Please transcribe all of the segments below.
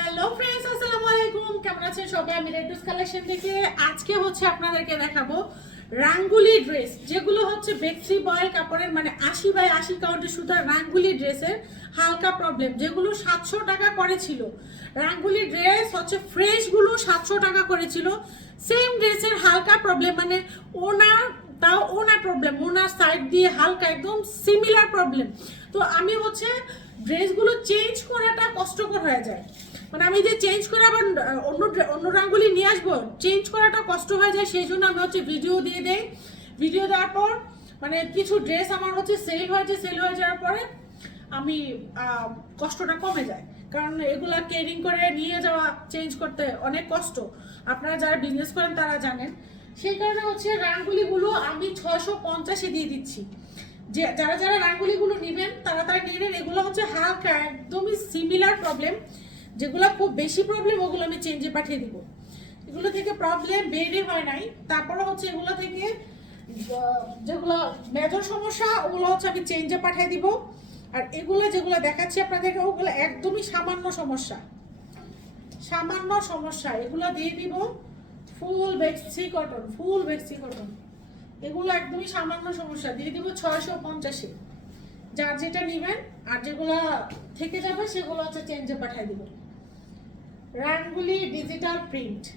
Hello friends আসসালামু আলাইকুম। কেমন আছেন সবাই? আমি রেডুস কালেকশন থেকে আজকে হচ্ছে আপনাদেরকে দেখাবো রাঙ্গুলি ড্রেস যেগুলো হচ্ছে বেক্সি বয়েল কাপড়ের মানে আশি বাই আশি কাউন্টের সুতার রাঙ্গুলি ড্রেসের হালকা প্রবলেম যেগুলো সাতশো টাকা করেছিল রাঙ্গুলি ড্রেস হচ্ছে ফ্রেশগুলো সাতশো টাকা করেছিল সেম ড্রেসের হালকা প্রবলেম মানে ওনার, তাও ওনার প্রবলেম ওনার সাইড দিয়ে হালকা, একদম সিমিলার প্রবলেম তো আমি হচ্ছে ড্রেসগুলো চেঞ্জ করাটা কষ্টকর হয়ে যায়। মানে আমি যে চেঞ্জ করে আবার অন্য অন্য রঙগুলি নিয়ে আসব চেঞ্জ করাটা কষ্ট হয়ে যায়, সেই জন্য আমি হচ্ছে ভিডিও দিয়ে দেই। ভিডিও দেওয়ার পর মানে কিছু ড্রেস আমার হচ্ছে সেল হয়েছে সেল হয়ে যাওয়ার পরে আমি কষ্টটা কমে যায়। কারণ এগুলা কেরিং করে নিয়ে যাওয়া চেঞ্জ করতে অনেক কষ্ট। আপনারা যারা বিজনেস করেন তারা জানেন। সেই কারণে হচ্ছে রাঙ্গুলিগুলো আমি ছয়শো পঞ্চাশে দিয়ে দিচ্ছি। যে, যারা যারা রাঙ্গুলিগুলো নেবেন, তারা তারা নিয়ে নেন। এগুলো হচ্ছে হালকা, একদমই সিমিলার প্রবলেম যেগুলো খুব বেশি প্রবলেম ওগুলো আমি চেঞ্জে পাঠিয়ে দিব। এগুলো থেকে প্রবলেম বেড়ে হয় নাই। তারপরে হচ্ছে এগুলো থেকে যেগুলো মেজর সমস্যা, ওগুলো হচ্ছে আমি চেঞ্জে পাঠিয়ে দিব। আর এগুলো যেগুলো দেখাচ্ছি আপনাদেরকে, ওগুলো একদমই সামান্য সমস্যা। সামান্য সমস্যা। এগুলো দিয়ে দিব ফুল বেক্সি কটন ফুল বেক্সি কটন এগুলো একদমই সামান্য সমস্যা। দিয়ে দিব ছয়শো পঞ্চাশে। যার যেটা নেবেন, আর যেগুলো থেকে যাবে, সেগুলো হচ্ছে চেঞ্জে পাঠিয়ে দিব। রানগুলি ডিজিটাল প্রিন্ট।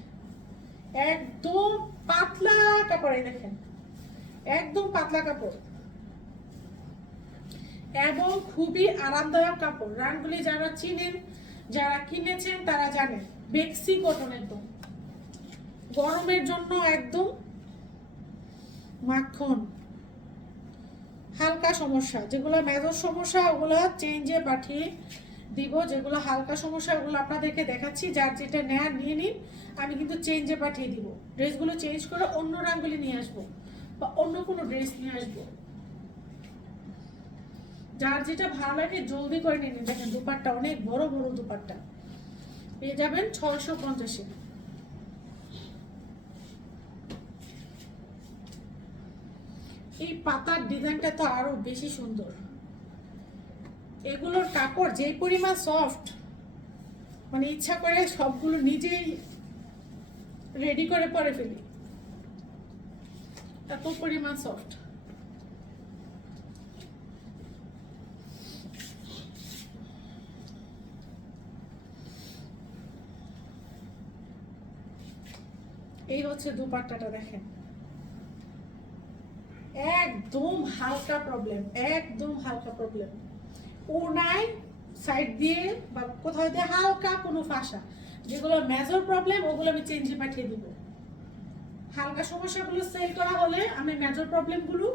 একদম পাতলা কাপড়ে দেখেন। একদম পাতলা কাপড়। এবং খুবই আরামদায়ক কাপড়। রানগুলি যারা চিনেন, যারা কিনেছেন, তারা জানেন, বেক্সি কটন একদম। গরমের জন্য একদম মাখন। হালকা সমস্যা, যেগুলো মেজর সমস্যা, ওগুলো চেঞ্জে পাঠিয়ে দিব, যেগুলো হালকা সমস্যা, ওগুলো আপনাদেরকে দেখাচ্ছি। যার যেটা নেয়ার, নিয়ে নিন। আমি কিন্তু চেঞ্জে পাঠিয়ে দিব। ড্রেসগুলো চেঞ্জ করে অন্য রঙগুলি নিয়ে আসব বা অন্য কোনো ড্রেস নিয়ে আসব। যার যেটা ভালো লাগে, জলদি করে নিয়ে নিন। দেখেন, দুপাট্টা অনেক বড় বড় দুপাট্টা। পেয়ে যাবেন ছয়শো পঞ্চাশে। এই পাতার ডিজাইনটা তো আরও বেশি সুন্দর। এগুলোর কাপড় যেই পরিমাণ সফট মানে ইচ্ছা করে সবগুলো নিজেই রেডি করে পরে ফেলি। এত পরিমাণ সফট এই হচ্ছে দুপাট্টাটা দেখেন। একদম হালকা প্রবলেম একদম হালকা প্রবলেম ওনায় সাইড দিয়ে বা কোথাও দিয়ে হালকা কোনো ফাঁসা, যেগুলো মেজর প্রবলেম ওগুলো আমি চেঞ্জে পাঠিয়ে দিব। হালকা সমস্যাগুলো সেল করা হলে আমি মেজর প্রবলেমগুলো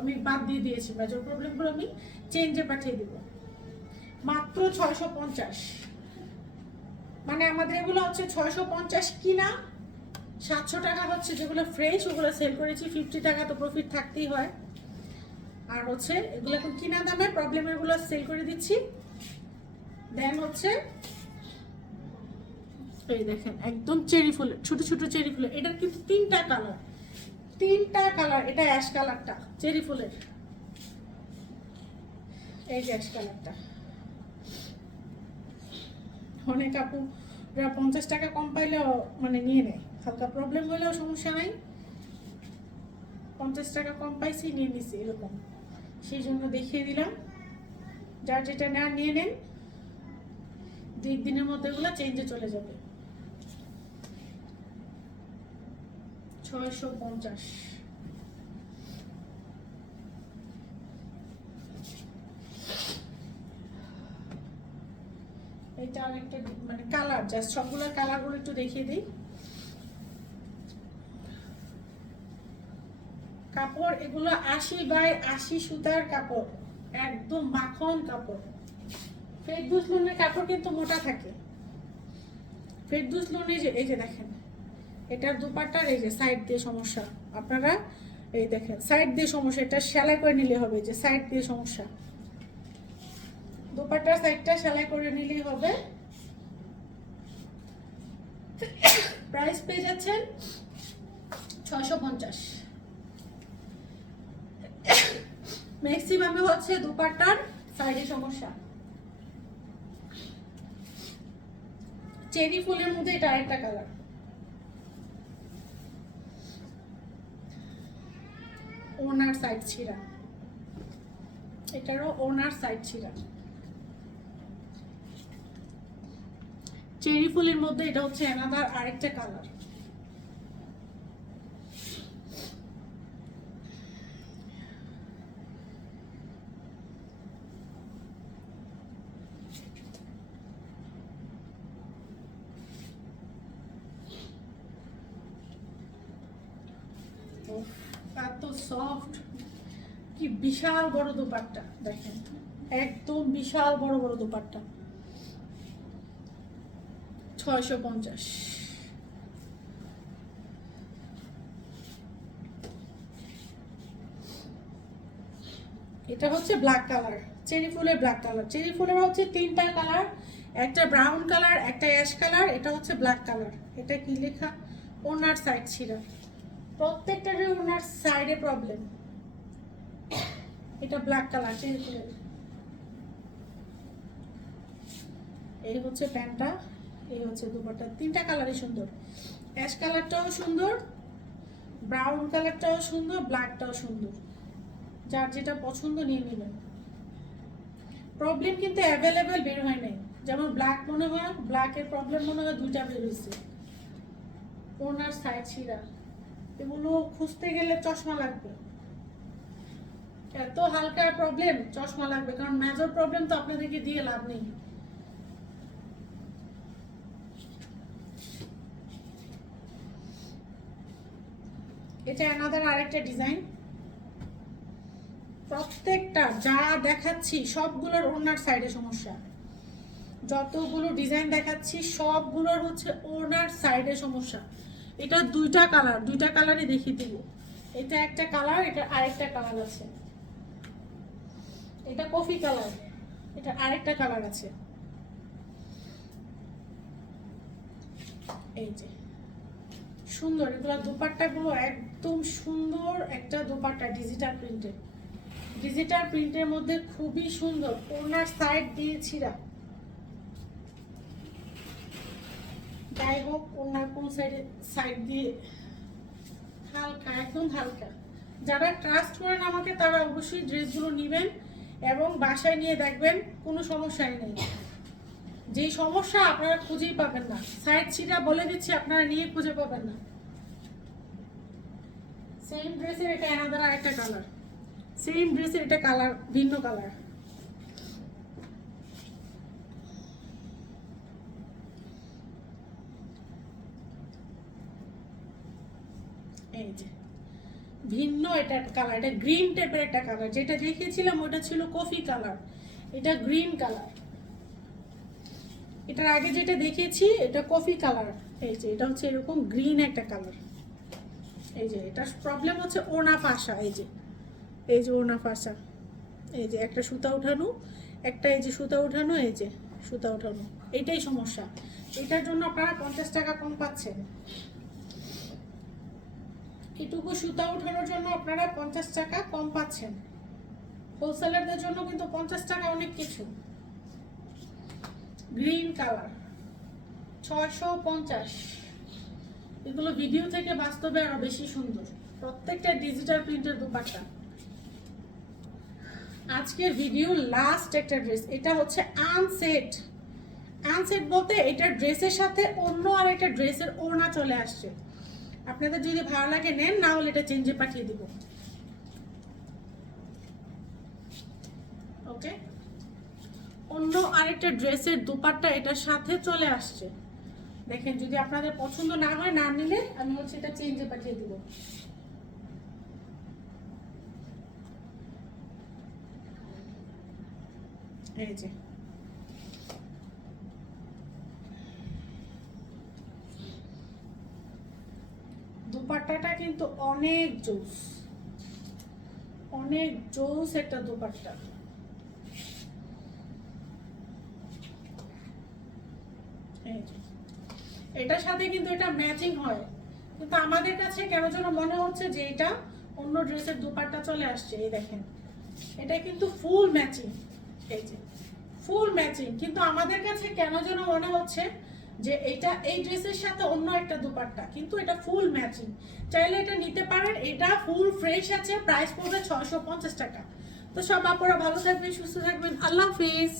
আমি বাদ দিয়ে দিয়েছি। মেজর প্রবলেমগুলো আমি চেঞ্জে পাঠিয়ে দিব। মাত্র ছয়শো পঞ্চাশ। মানে আমাদের এগুলো হচ্ছে ছয়শো পঞ্চাশ কিনা, সাতশো টাকা হচ্ছে যেগুলো ফ্রেশ ওগুলো সেল করেছি ফিফটি টাকা তো প্রফিট থাকতেই হয়। আর হচ্ছে এগুলো এখন কিনা দামে প্রবলেমেরগুলো সেল করে দিচ্ছি। দেন হচ্ছে এই দেখেন, একদম চেরি ফুল ছোট ছোট চেরি ফুল এটার কিন্তু তিনটা কালার তিনটা কালার এটা অ্যাশ কালারটা চেরি ফুলের। এই যে অ্যাশ কালারটা অনেক আপু যারা পঞ্চাশ টাকা কম পাইলেও মানে নিয়ে নেয়। হালকা প্রবলেম হলেও সমস্যা নাই। পঞ্চাশ টাকা কম পাইছি, নিয়ে নিছি, এরকম। সেই জন্য দেখিয়ে দিলাম। যার যেটা নেওয়ার নিয়ে নেন দুই দিনের মধ্যে এগুলো চেঞ্জে চলে যাবে। ছয়শো পঞ্চাশ। এটা আরেকটা মানে কালার জাস্ট সবগুলো কালারগুলো একটু দেখিয়ে দিই। কাপড়, এগুলো আশি বাই আশি সুতার কাপড়, একদম মাখন কাপড়। ফেরদুস লোনের কাপড় কিন্তু মোটা থাকে। ফেরদুস লোনে যে, এই যে দেখেন, এটার দুপাট্টার এই যে সাইড দিয়ে সমস্যা। আপনারা এই দেখেন সাইড দিয়ে সমস্যা, এটা সেলাই করে নিলে হবে যে সাইড দিয়ে সমস্যা। দুপাট্টার সাইডটা সেলাই করে নিলেই হবে। প্রাইস পেয়ে যাচ্ছেন ছয়শো পঞ্চাশ। ম্যাক্সিমামে হচ্ছে দুপাট্টার সাইডে সমস্যা। চেরি ফুলের মধ্যে এটা আরেকটা কালার ওনার সাইড ছিঁড়া। এটারও ওনার সাইড ছিঁড়া। চেরি ফুলের মধ্যে এটা হচ্ছে এনাদার আরেকটা কালার উফ, এত সফট কি বিশাল বড় দোপাট্টা, দেখেন। একদম বিশাল বড় বড় দোপাট্টা। ছয়শো পঞ্চাশ। এটা হচ্ছে ব্ল্যাক কালার চেরি ফুলের ব্ল্যাক কালার চেরি ফুলের হচ্ছে তিনটা কালার একটা ব্রাউন কালার একটা অ্যাশ কালার এটা হচ্ছে ব্ল্যাক কালার এটা কি লেখা? ওনার সাইড ছিল। প্রত্যেকটারই ওনার সাইডে প্রবলেম এটা ব্ল্যাক কালার এই হচ্ছে প্যান্টটা এই হচ্ছে দুপাটা তিনটা কালারই সুন্দর। অ্যাশ কালারটাও সুন্দর ব্রাউন কালারটাও সুন্দর ব্ল্যাকটাও সুন্দর। যার যেটা পছন্দ নিয়ে নেবেন। প্রবলেম কিন্তু অ্যাভেলেবেল বের হয় নাই। যেমন ব্ল্যাক মনে হয় ব্ল্যাকের প্রবলেম মনে হয় দুইটা বের হয়েছে ওনার সাইড ছিঁড়া এগুলো খুঁজতে গেলে চশমা লাগবে। এত হালকা প্রবলেম চশমা লাগবে। কারণ মেজর প্রবলেম তো আপনাদেরকে দিয়ে লাভ নেই। এটা অ্যানাদার আরেকটা ডিজাইন প্রত্যেকটা যা দেখাচ্ছি, সবগুলোর ওনার সাইডে সমস্যা। যতগুলো ডিজাইন দেখাচ্ছি, সবগুলোর হচ্ছে ওনার সাইডে সমস্যা। এটা দুইটা কালার, দুইটা কালারই দেখিয়ে দেব। এটা একটা কালার এটা আরেকটা কালার আছে। এটা কফি কালার এটা আরেকটা কালার আছে। এই যে, সুন্দর, এগুলো দোপাট্টাগুলো একদম সুন্দর একটা দোপাট্টা ডিজিটাল প্রিন্টের ডিজিটাল প্রিন্টের মধ্যে খুবই সুন্দর, ওনার সাইড দিয়েছিরা যাই হোক, ওনার কোন সাইডে সাইড দিয়ে হালকা, একদম হালকা। যারা ট্রাস্ট করেন আমাকে, তারা অবশ্যই ড্রেসগুলো নেবেন এবং বাসায় নিয়ে দেখবেন, কোনো সমস্যাই নেই। যেই সমস্যা, আপনারা খুঁজেই পাবেন না। সাইড ছিটা বলে দিচ্ছি, আপনারা নিয়ে খুঁজে পাবেন না। সেম ড্রেসের এটা এনাদার আরেকটা কালার সেম ড্রেসের এটা কালার ভিন্ন কালার এই যে, ভিন্ন এটা কালার এটা গ্রিন টাইপের একটা কালার যেটা দেখিয়েছিলাম ওটা ছিল কফি কালার এটা গ্রিন কালার এটার আগে যেটা দেখিয়েছি, এটা কফি কালার এই যে, এটা হচ্ছে এরকম গ্রিন একটা কালার এই যে, এটার প্রবলেম হচ্ছে ওনা ফাঁসা, এই যে এই যে ওনা ফাঁসা, এই যে, একটা সুতা উঠানো একটা এই যে সুতা উঠানো এই যে, সুতা উঠানো এটাই সমস্যা। এটার জন্য আপনারা পঞ্চাশ টাকা কম পাচ্ছেন। এটুকু সুতা উঠানোর জন্য আপনারা পঞ্চাশ টাকা কম পাচ্ছেন। হোলসেলারদের জন্য কিন্তু পঞ্চাশ টাকা অনেক কিছু। গ্রিন কালার ছয়শো পঞ্চাশ। এগুলো ভিডিও থেকে বাস্তবে আরও বেশি সুন্দর। প্রত্যেকটা ডিজিটাল প্রিন্টের দুপাট্টা। আজকের ভিডিও লাস্ট একটা ড্রেস এটা হচ্ছে আনসেট আনসেট বলতে এটা ড্রেসের সাথে অন্য আর একটা ড্রেসের ওড়না চলে আসছে। আপনাদের যদি ভালো লাগে নেন, না হলে এটা চেঞ্জে পাঠিয়ে দিব। ওকে অন্য আরেকটা ড্রেসের দুপাট্টা এটার সাথে চলে আসছে। দেখেন, যদি আপনাদের পছন্দ না হয়, না নিলে আমি হচ্ছে এটা চেঞ্জে পাঠিয়ে দিব। এই যে। দুপাট্টাটা কিন্তু অনেক জোস। অনেক জোস একটা দুপাট্টা। এটার সাথে কিন্তু এটা ম্যাচিং হয়। কিন্তু আমাদের কাছে কেন যেন মনে হচ্ছে যে এটা অন্য ড্রেসের দুপাট্টা চলে আসছে। এই দেখেন, এটা কিন্তু ফুল ম্যাচিং। এই যে, ফুল ম্যাচিং। কিন্তু আমাদের কাছে কেন যেন মনে হচ্ছে যে এটা এই ড্রেসের সাথে অন্য একটা দুপাট্টা, কিন্তু এটা ফুল ম্যাচিং চাইলে এটা নিতে পারেন, এটা ফুল ফ্রেশ আছে প্রাইস পড়বে ছয়শো পঞ্চাশ টাকা। তো সব আপনারা ভালো থাকবেন, সুস্থ থাকবেন। আল্লাহ হাফিজ।